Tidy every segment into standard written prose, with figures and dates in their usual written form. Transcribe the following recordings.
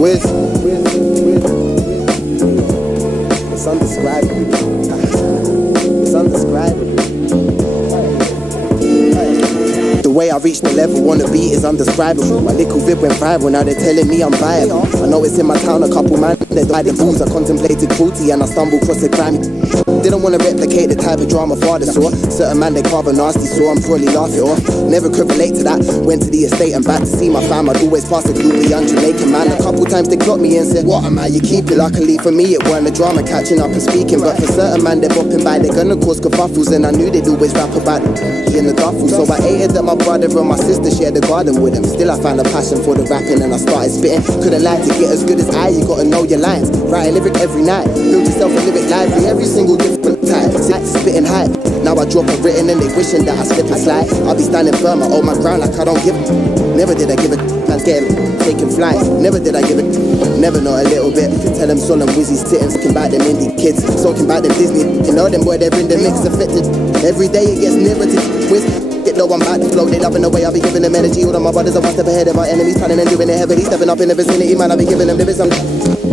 Puedes. It's undescribable. It's undescribable. The way I reached the level on the beat is undescribable. My little vid went viral, now they're telling me I'm viable. I know it's in my town, a couple man, they died the fools. I contemplated cruelty and I stumbled across the crime. Didn't want to replicate the type of drama father saw. Certain man they carve a nasty so I'm probably laugh it off. Never could relate to that. Went to the estate and back to see my fam. I'd always pass a group of young Jamaican man. A couple times they clocked me and said, what am I? You keep it. Luckily for me it weren't a drama catching up and speaking. But for certain man they're bopping by, they're gonna cause kerfuffles. And I knew they'd always rap about in the duffel. So I hated that my brother and my sister shared the garden with them. Still I found a passion for the rapping and I started spitting. Couldn't lie, to get as good as I, you gotta know your lines. Write a lyric every night, build yourself a lyric library. Every single different type, spitting hype. Now I drop a written and they wishing that I slip and slide. I'll be standing firm, I hold my ground like I don't give a. Never did I give a. Man's getting taking flight. Never did I give a. Never not a little bit. Tell them solemn wizzies sitting talking about them indie kids, talking about them Disney. You know them boy, they're in the mix affected. Every day it gets nearer to whiz. Get low, I'm about to flow. They loving the way I be giving them energy. All of my brothers are one step ahead of our enemies, planning and doing it heavily. Stepping up in the vicinity, man, I be giving them lyrics. I'm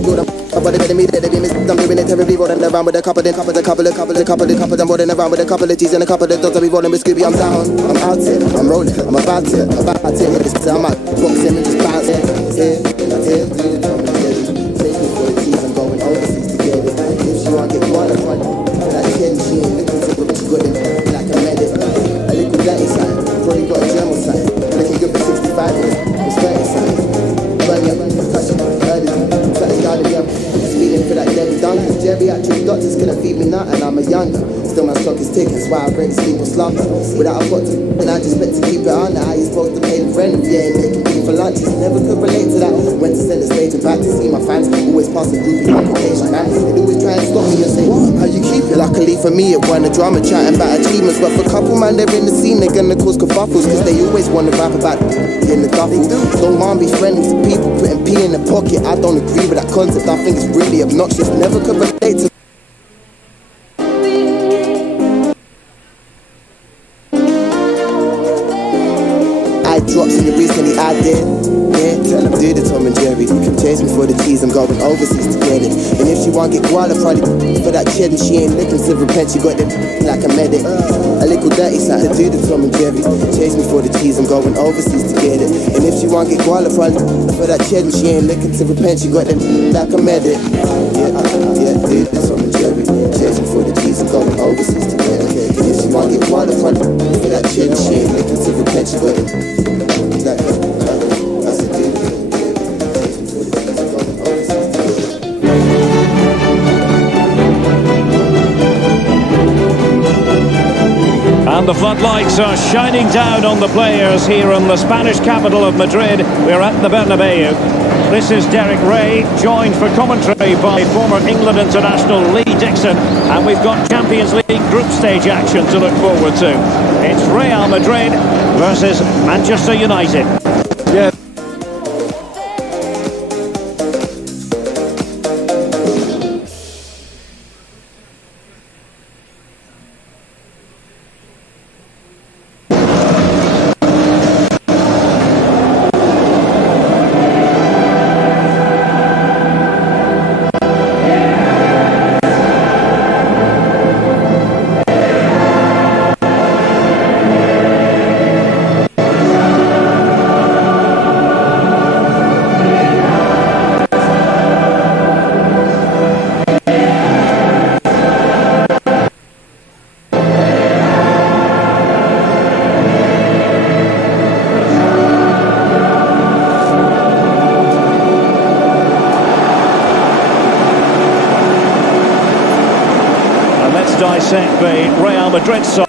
good. I'm better than me, they be missed. I'm doing it terribly, rolling around with a couple of I'm rolling around with a couple of G's and a couple of dogs. I be rolling with Scooby. I'm down, I'm out here, I'm rolling, I'm about it. I'm out boxing and just bouncing. Take me for the G's, I'm going overseas to get it. If she want to get qualified, that kid, she ain't looking to what she got in like a medic. A little dirty side, probably got a German side. Looking good for 65 years, it's 30 side. Burning up, touching, hurting, shutting down the young. Speeding for that Debbie Duncan. Geriatric doctors couldn't feed me nothing, I'm a younger. Still my stock is ticking, that's why I bring sleep or slumber. Without a pot to, and I just meant to keep it under. How you supposed to pay the rent if you ain't making me for lunches? Never could relate to that. Went to center stage and back to see my fans. Always pass a groupie complication, man. They'd always try and stop me and say, what? How you keep it? Luckily for me it weren't a drama chatting about achievements. But for a couple man they're in the scene, they're gonna cause kerfuffles. Cause they always wanna rap about in the duffel. Don't mind be friendly to people putting pee in the pocket. I don't agree with that concept, I think it's really obnoxious. Never could relate to drops and recently I did. Yeah, tell them do the Tom and Jerry. You can chase me for the cheese, I'm going overseas to get it. And if she want get qualified for that cheddar, she ain't looking to repent, she got it like a medic. A little dirty side to do the Tom and Jerry. Chase me for the cheese, I'm going overseas to get it. And if she want get qualified for that cheddar, she ain't looking to repent, she got it like a medic. Yeah, do the Tom and Jerry. Chase me for the cheese, I'm going overseas to get it. And if she want get qualified for that cheddar, she ain't looking to repent, she got it. And the floodlights are shining down on the players here in the Spanish capital of Madrid. We're at the Bernabeu. This is Derek Ray, joined for commentary by former England international Lee Dixon. And we've got Champions League group stage action to look forward to. It's Real Madrid versus Manchester United. Yeah. Dissect the Real Madrid side.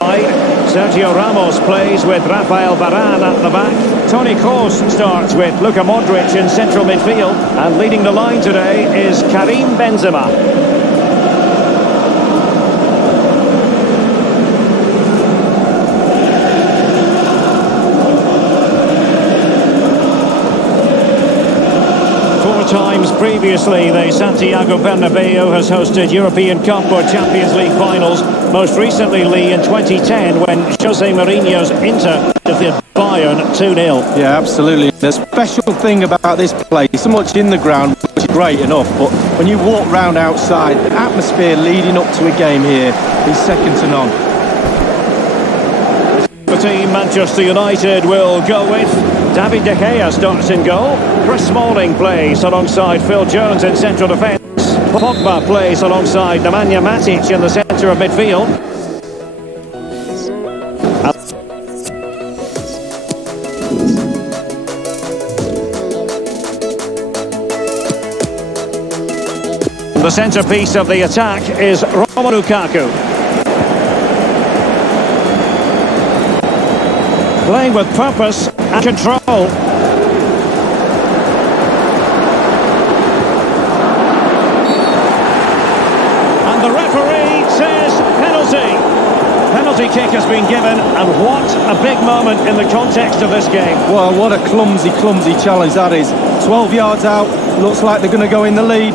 Sergio Ramos plays with Rafael Varane at the back. Toni Kroos starts with Luka Modric in central midfield. And leading the line today is Karim Benzema. times previously, the Santiago Bernabeu has hosted European Cup or Champions League finals. Most recently, Lee, in 2010, when Jose Mourinho's Inter defeated Bayern 2-0. Yeah, absolutely. The special thing about this place, so much in the ground, which is great enough, but when you walk round outside, the atmosphere leading up to a game here is second to none. The team Manchester United will go with David De Gea starts in goal. Chris Smalling plays alongside Phil Jones in central defence. Pogba plays alongside Nemanja Matic in the centre of midfield. The centrepiece of the attack is Romelu Lukaku. Playing with purpose and control. And the referee says penalty. Penalty kick has been given, and what a big moment in the context of this game. Well, what a clumsy challenge that is. 12 yards out, looks like they're going to go in the lead.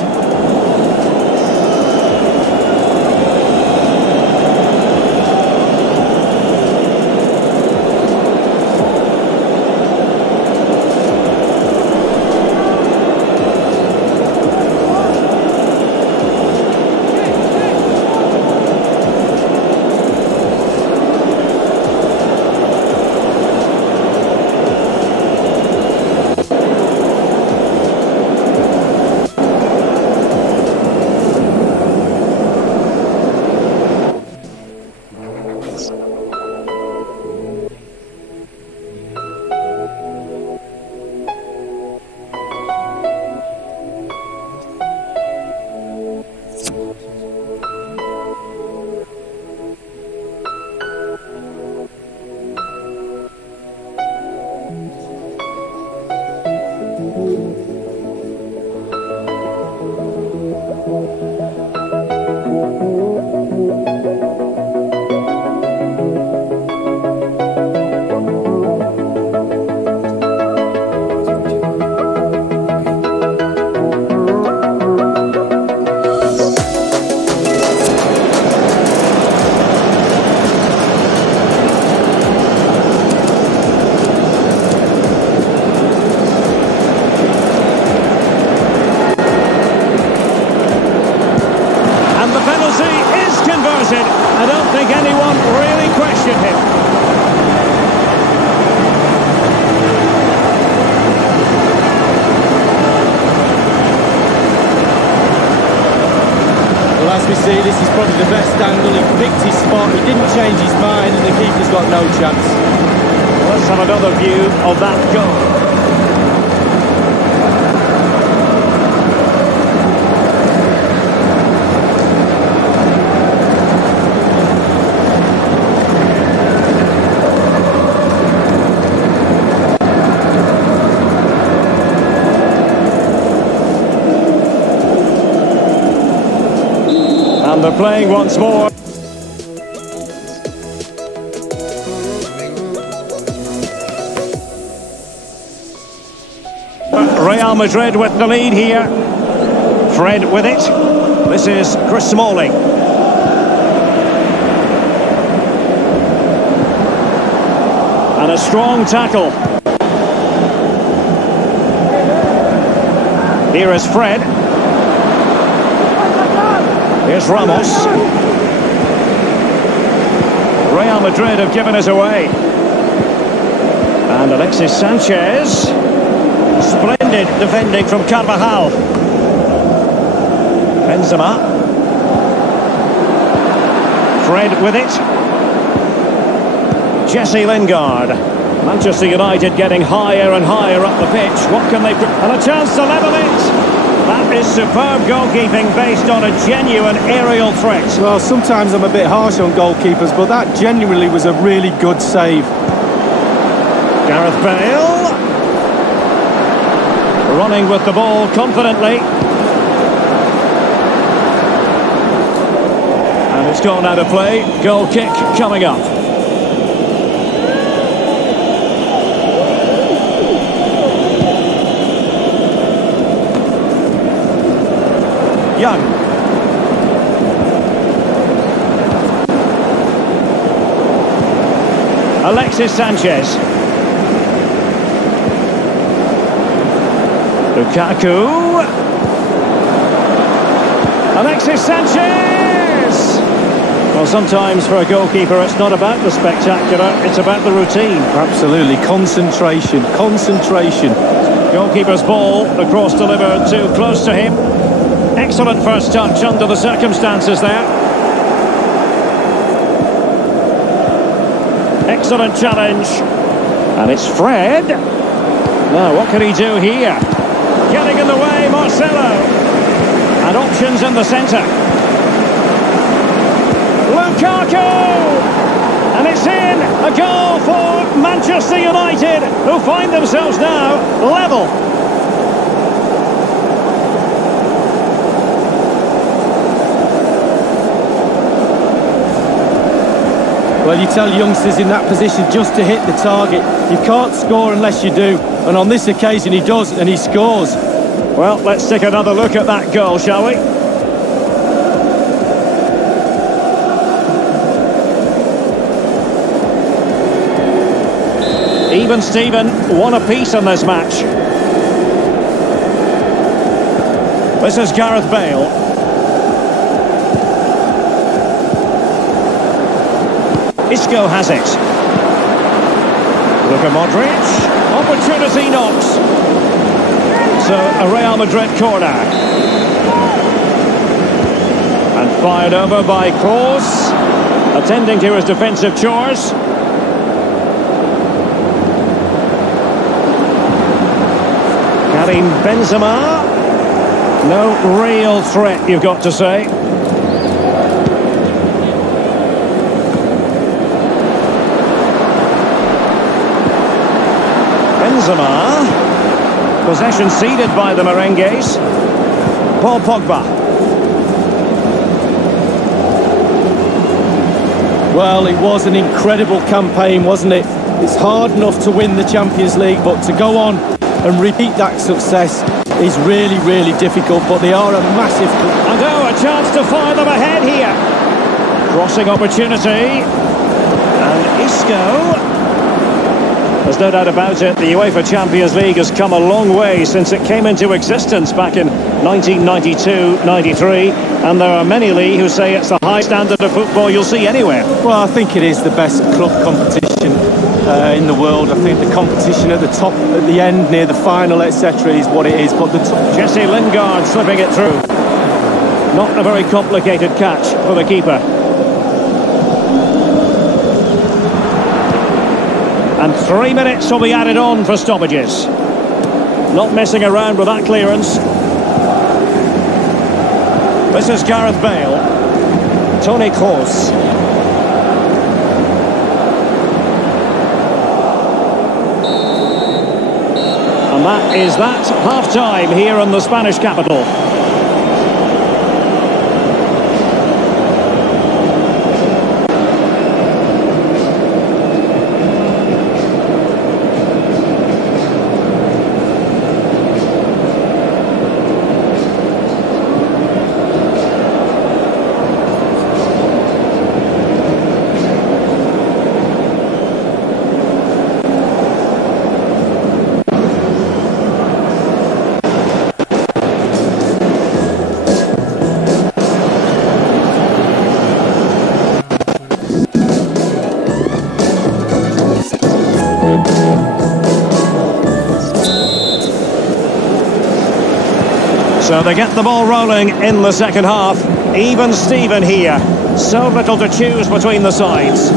I don't think anyone really questioned him. Well, as we see, this is probably the best angle. He picked his spot, he didn't change his mind, and the keeper's got no chance. Let's have another view of that goal. And they're playing once more. Real Madrid with the lead here. Fred with it. This is Chris Smalling. And a strong tackle. Here is Fred. Here's Ramos. Real Madrid have given us away. And Alexis Sanchez. Splendid defending from Carvajal. Benzema. Fred with it. Jesse Lingard. Manchester United getting higher and higher up the pitch. What can they... And a chance to level it. That is superb goalkeeping based on a genuine aerial threat. Well, sometimes I'm a bit harsh on goalkeepers, but that genuinely was a really good save. Gareth Bale. Running with the ball confidently. And it's gone out of play. Goal kick coming up. Young. Alexis Sanchez. Lukaku. Alexis Sanchez! Well, sometimes for a goalkeeper it's not about the spectacular, it's about the routine. Absolutely, concentration, concentration. Goalkeeper's ball, the cross delivered too close to him. Excellent first touch under the circumstances there. Excellent challenge. And it's Fred. Now, what can he do here? Getting in the way, Marcelo. And options in the centre. Lukaku! And it's in! A goal for Manchester United, who find themselves now level. Well, you tell youngsters in that position just to hit the target. You can't score unless you do. And on this occasion he does, and he scores. Well, let's take another look at that goal, shall we? Even Steven, one apiece in this match. This is Gareth Bale. Isco has it. Luka Modric. Opportunity knocks. So, a Real Madrid corner. And fired over by Kroos, attending to his defensive chores. Karim Benzema. No real threat, you've got to say. Benzema. Possession ceded by the Merengues. Paul Pogba. Well, it was an incredible campaign, wasn't it? It's hard enough to win the Champions League, but to go on and repeat that success is really, really difficult. But they are a massive... And oh, a chance to fire them ahead here. Crossing opportunity. And Isco... There's no doubt about it, the UEFA Champions League has come a long way since it came into existence back in 1992-93, and there are many, Lee, who say it's the high standard of football you'll see anywhere. Well, I think it is the best club competition in the world. I think the competition at the top, at the end, near the final, etc. is what it is. But Jesse Lingard slipping it through. Not a very complicated catch for the keeper. And 3 minutes will be added on for stoppages. Not messing around with that clearance. This is Gareth Bale. Toni Kroos. And that is that. Half-time here in the Spanish capital. So they get the ball rolling in the second half. Even Steven here. So little to choose between the sides.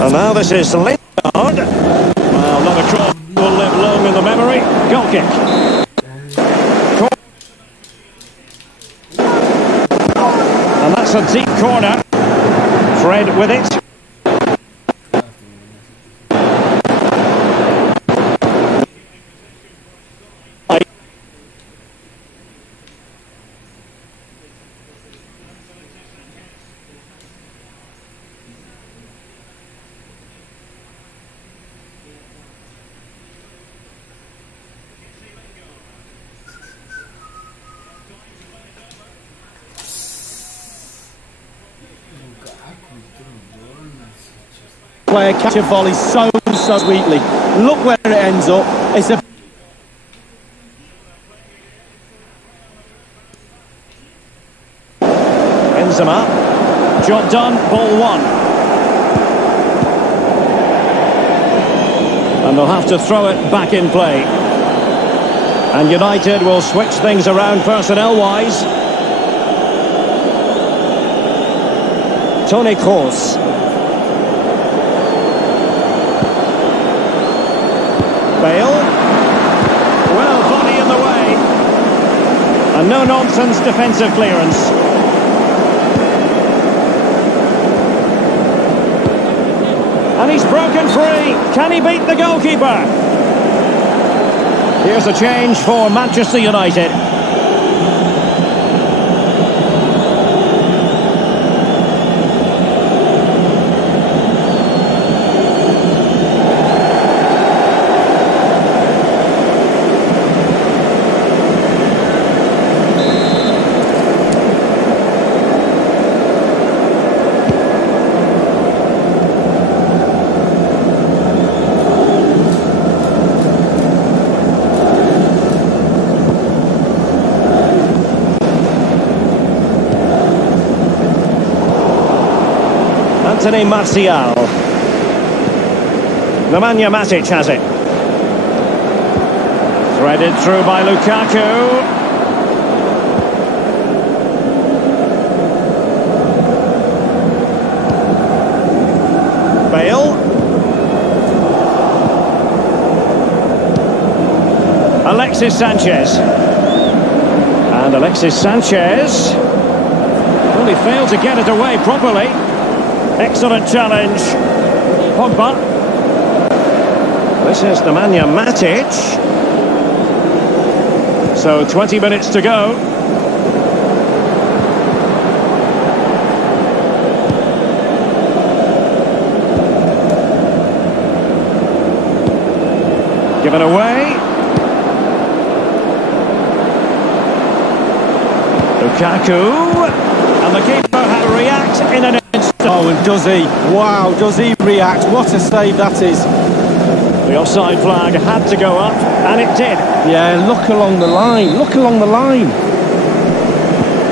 And now this is Lingard. Well, another cross will live long in the memory. Goal kick. And that's a deep corner. Fred with it. player catch a volley so sweetly. Look where it ends up. It's a Benzema. Job done, ball one. And they'll have to throw it back in play. And United will switch things around personnel-wise. Toni Kroos. Bale. Well, body in the way. A no-nonsense defensive clearance. And he's broken free. Can he beat the goalkeeper? Here's a change for Manchester United. Martial. Nemanja Matic has it. Threaded through by Lukaku. Bale. Alexis Sanchez. And Alexis Sanchez. Well, he failed to get it away properly. Excellent challenge. Pogba. This is Nemanja Matic. So 20 minutes to go. Given away. Lukaku. And the keeper had to react in an instant. Oh, and does he? Wow, does he react? What a save that is. The offside flag had to go up, and it did. Yeah, look along the line. Look along the line.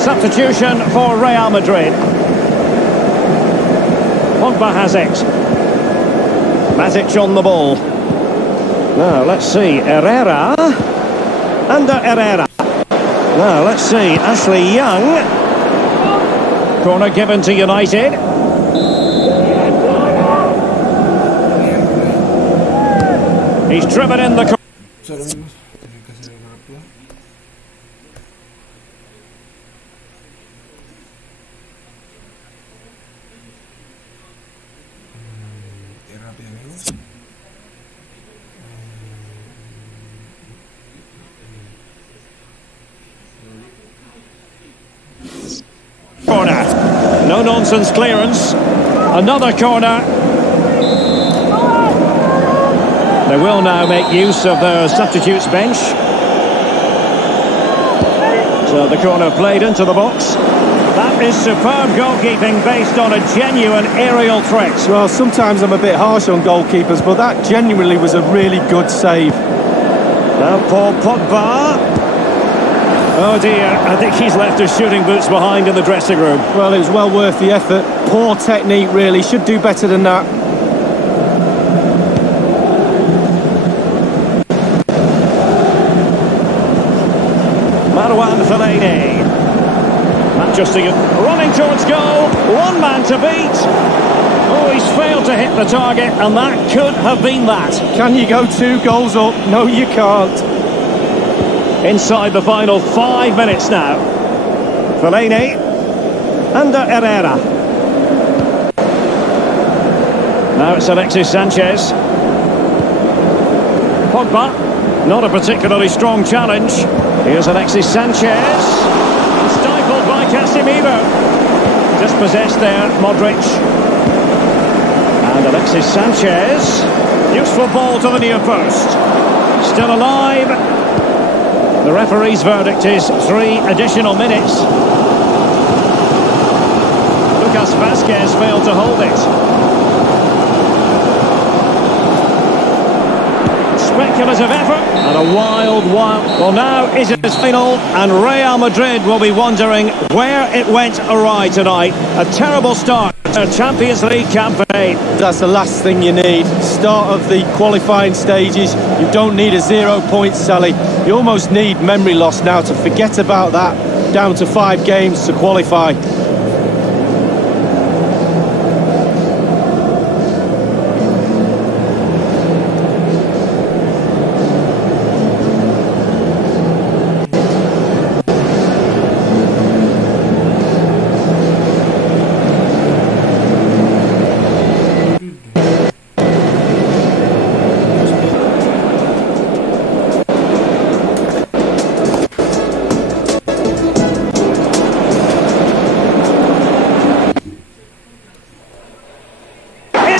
Substitution for Real Madrid. Pogba has it. Matic on the ball. Now, let's see. Herrera. Under Herrera. Now, let's see. Ashley Young. Corner given to United. He's driven in the corner. Corner. No nonsense clearance. Another corner. They will now make use of their substitutes bench. So the corner played into the box. That is superb goalkeeping based on a genuine aerial threat. Well, sometimes I'm a bit harsh on goalkeepers, but that genuinely was a really good save. Now Paul Pogba. Oh dear, I think he's left his shooting boots behind in the dressing room. Well, it was well worth the effort. Poor technique, really. Should do better than that. Marwan Fellaini. Manchester running towards goal. One man to beat. Oh, he's failed to hit the target, and that could have been that. Can you go 2 goals up? No, you can't. Inside the final 5 minutes now. Fellaini. Under Herrera. Now it's Alexis Sanchez. Pogba. Not a particularly strong challenge. Here's Alexis Sanchez. Stifled by Casemiro. Dispossessed there, Modric. And Alexis Sanchez. Useful ball to the near post. Still alive. The referee's verdict is 3 additional minutes. Lucas Vazquez failed to hold it. speculative effort and a wild. Well, now is it final, and Real Madrid will be wondering where it went awry tonight. A terrible start to their Champions League campaign. That's the last thing you need. Start of the qualifying stages. You don't need a 0 point sally. You almost need memory loss now to forget about that. Down to 5 games to qualify.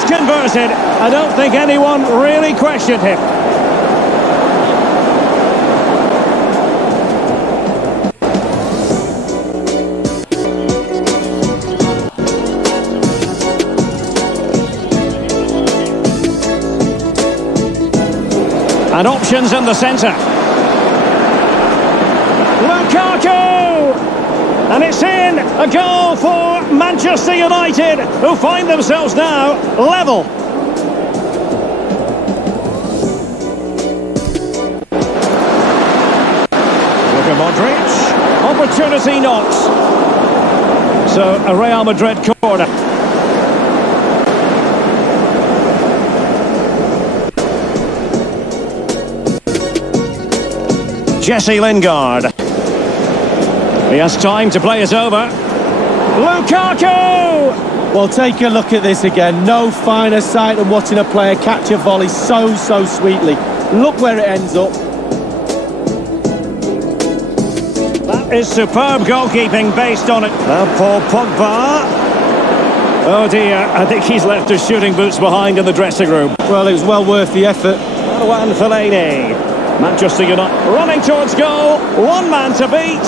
Converted. I don't think anyone really questioned him. And options in the centre. Lukaku! And it's in! A goal for Manchester United, who find themselves now level. Look at Modric. Opportunity knocks. So a Real Madrid corner. Jesse Lingard. He has time to play it over. Lukaku! Well, take a look at this again. No finer sight than watching a player catch a volley so sweetly. Look where it ends up. That is superb goalkeeping based on it. Now Paul Pogba. Oh dear, I think he's left his shooting boots behind in the dressing room. Well, it was well worth the effort. Juan Fellaini. Manchester United running towards goal. One man to beat.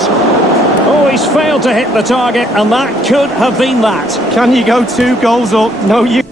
Oh, he's failed to hit the target, and that could have been that. Can you go 2 goals up? No, you...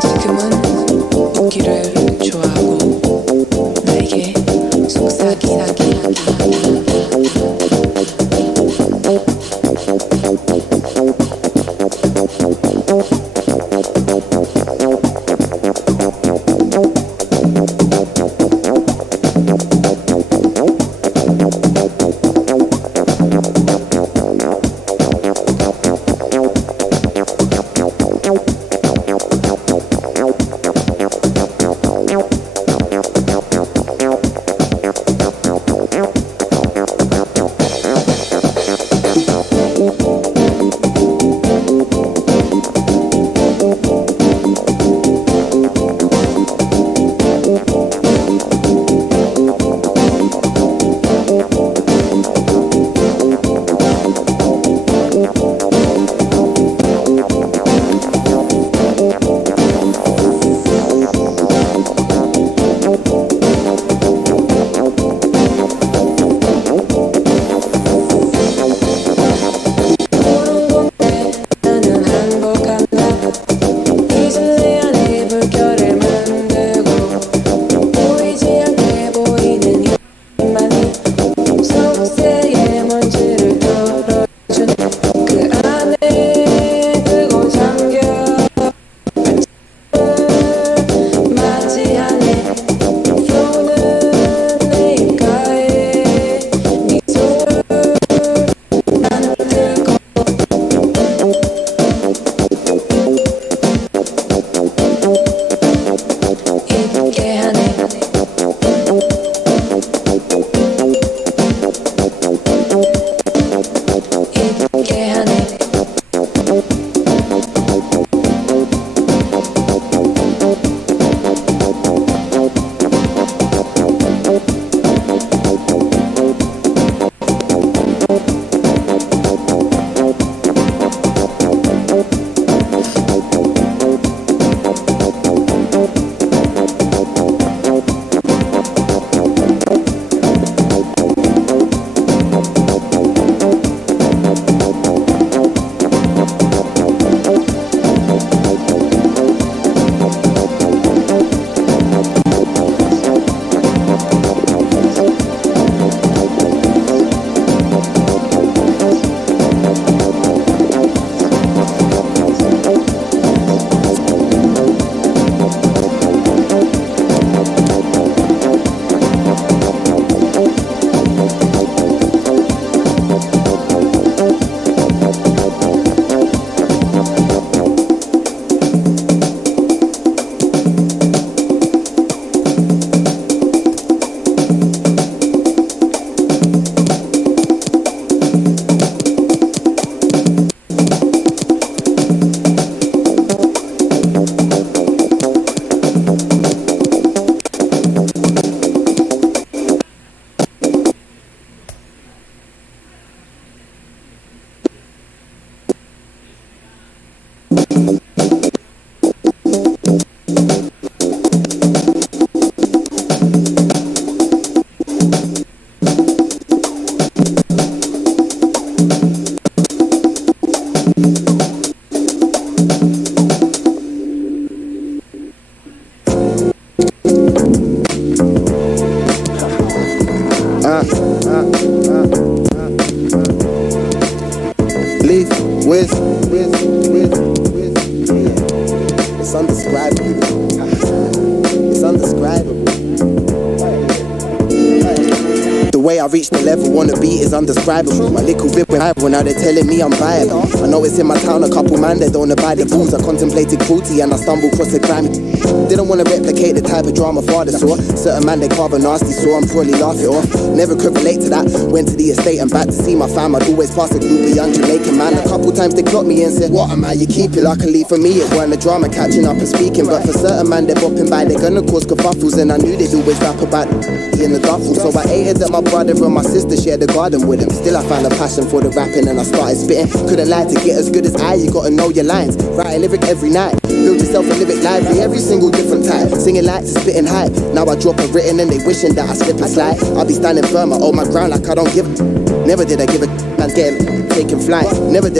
지금은 웃기를 좋아하고 나에게 속삭이기. It's undescribable. It's undescribable. The way I reached the level wanna be is undescribable. My little vid went viral, now they're telling me I'm viable. I know it's in my town, a couple man that don't abide the rules. I contemplated cruelty and I stumbled across the crime. Didn't wanna replicate the type of drama father saw. Certain man they carve a nasty so I'm probably laugh it off. Never could relate to that. Went to the estate and back to see my fam. I'd always pass a group of young Jamaican man. A couple times they clocked me and said, what am I? You keep it like a leaf for me. It weren't a drama catching up and speaking. But for certain man they're bopping by, they're gonna cause kerfuffles. And I knew they'd always rap about in the duffel. So I hated that my brother and my sister shared the garden with him. Still I found a passion for the rapping and I started spitting. Couldn't lie, to get as good as I, you gotta know your lines. Write a lyric every night, build yourself a lyric library, every single different type. Singing light to spitting hype. Now I drop a written and they wishing that I slip and slide. I'll be standing firm, I hold my ground like I don't give a. Never did I give a man getting taking flight. Never did